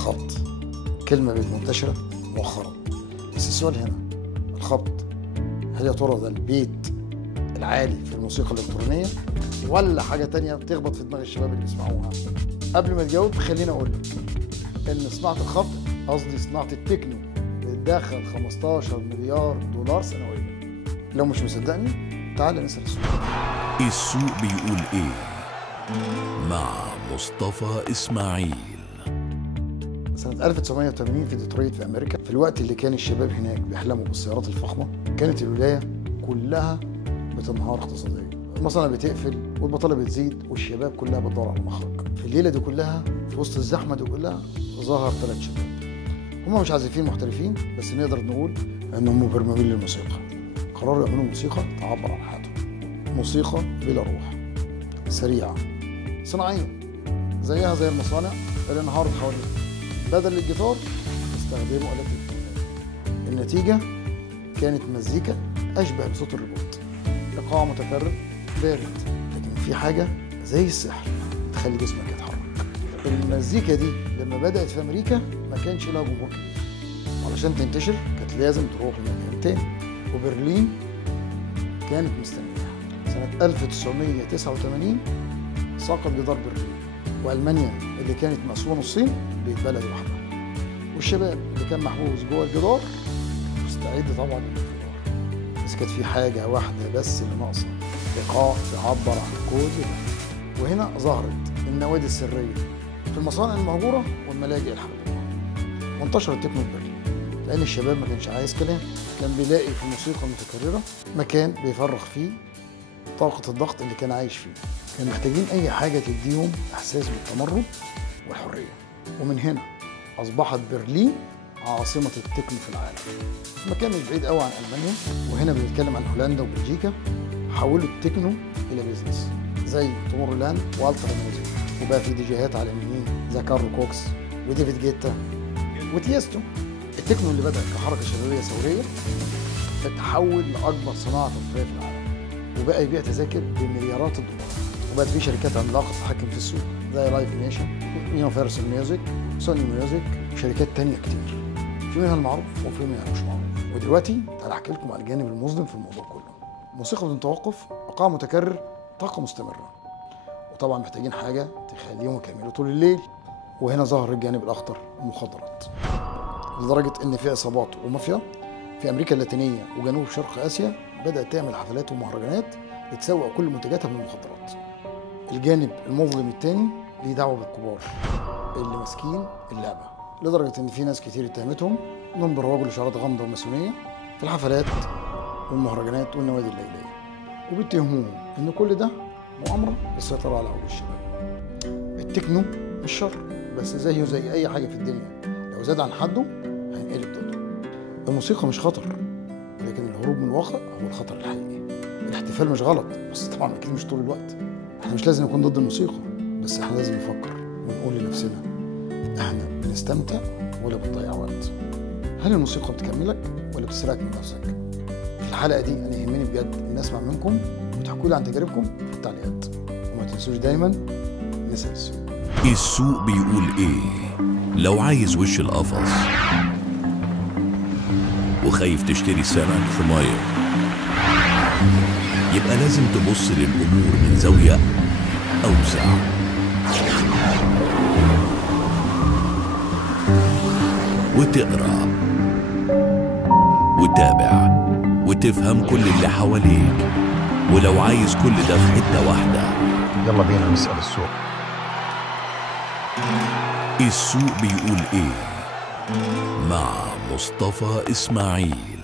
الخبط كلمة بقت منتشرة مؤخرا، بس السؤال هنا الخبط هل يا ترى ده البيت العالي في الموسيقى الإلكترونية ولا حاجة تانية بتخبط في دماغ الشباب اللي بيسمعوها؟ قبل ما تجاوب خليني أقول لك إن صناعة الخبط، قصدي صناعة التكنو، بتدخل 15 مليار دولار سنويا. لو مش مصدقني تعال نسأل السؤال. السوق بيقول إيه؟ مع مصطفى إسماعيل. سنة 1980 في ديترويت في أمريكا، في الوقت اللي كان الشباب هناك بيحلموا بالسيارات الفخمة، كانت الولاية كلها بتنهار اقتصاديا، المصانع بتقفل والبطالة بتزيد والشباب كلها بتدور على مخرج. في الليلة دي كلها، في وسط الزحمة دي كلها، ظهر 3 شباب. هم مش عازفين محترفين، بس نقدر نقول انهم مبرمجين للموسيقى. قرروا يعملوا موسيقى تعبر عن حياتهم، موسيقى بلا روح، سريعة، صناعية، زيها زي المصانع اللي انهارت حواليهم. بدل الجيتار استخدموا آلات الكترونية. النتيجة كانت مزيكا أشبه بصوت الروبوت، إيقاع متكرر بارد، لكن في حاجة زي السحر تخلي جسمك يتحرك. المزيكا دي لما بدأت في أمريكا ما كانش لها جمهور كبير، علشان تنتشر كانت لازم تروح لمكان تاني، وبرلين كانت مستنياها. سنة 1989 سقط جدار برلين، وألمانيا اللي كانت مقسومة نصين بقت بلد لوحدها، والشباب اللي كان محبوس جوه الجدار مستعد طبعا للانفجار. بس كانت في حاجة واحدة بس اللي ناقصة، إيقاع يعبر عن كل ده. وهنا ظهرت النوادي السرية في المصانع المهجورة والملاجئ الحقيقية، وانتشر التكنو في برلين، لأن الشباب ما كانش عايز كلام، كان بيلاقي في الموسيقى المتكررة مكان بيفرغ فيه طاقة الضغط اللي كان عايش فيه. كانوا محتاجين أي حاجة تديهم إحساس بالتمرد والحرية، ومن هنا أصبحت برلين عاصمة التكنو في العالم. مكان مش بعيد قوي عن ألمانيا، وهنا بنتكلم عن هولندا وبلجيكا حولوا التكنو إلى بيزنس، زي تومورلاند والترا ميوزك، وبقى في ديجيهات عالميين زي كارلو كوكس وديفيد جيتا وتيستو. التكنو اللي بدأ كحركة شبابية ثورية فتحول لأكبر صناعة ترفيهية في العالم، وبقى يبيع تذاكر بمليارات الدولارات، وبقت في شركات عملاقة تتحكم في السوق زي لايف نيشن، يونيفرسال ميوزك، سوني ميوزك، وشركات تانية كتير، في منها المعروف وفي منها مش معروف. ودلوقتي تعالى احكي لكم على الجانب المظلم في الموضوع كله. موسيقى بدون توقف، ايقاع متكرر، طاقة مستمرة، وطبعا محتاجين حاجة تخليهم يكملوا طول الليل. وهنا ظهر الجانب الأخطر، المخدرات، لدرجة إن في عصابات ومافيا في أمريكا اللاتينية وجنوب شرق آسيا بدأت تعمل حفلات ومهرجانات بتسوق كل منتجاتها من المخدرات. الجانب المظلم الثاني ليه دعوة بالكبار اللي ماسكين اللعبة، لدرجة إن في ناس كتير اتهمتهم إنهم بيروجوا لشعارات غامضة وماسونية في الحفلات والمهرجانات والنوادي الليلية، وبيتهموهم إن كل ده مؤامرة للسيطرة على عقول الشباب. التكنو مش شر، بس زيه زي أي حاجة في الدنيا، لو زاد عن حده هينقلب ضده. الموسيقى مش خطر، لكن الهروب من الواقع هو الخطر الحقيقي. الاحتفال مش غلط، بس طبعا أكيد مش طول الوقت. احنا مش لازم نكون ضد الموسيقى، بس احنا لازم نفكر ونقول لنفسنا احنا بنستمتع ولا بنضيع وقت؟ هل الموسيقى بتكملك ولا بتسرقك من نفسك؟ في الحلقة دي أنا يهمني بجد إن أسمع منكم وتحكوا لي عن تجاربكم في التعليقات، وما تنسوش دايما نسأل السوق. السوق بيقول إيه؟ لو عايز وش القفص وخايف تشتري سمك في مية، يبقى لازم تبص للأمور من زاوية أوسع، وتقرأ وتابع وتفهم كل اللي حواليك. ولو عايز كل ده في حتة واحدة، يلا بينا نسأل السوق. السوق بيقول إيه؟ مع مصطفى إسماعيل.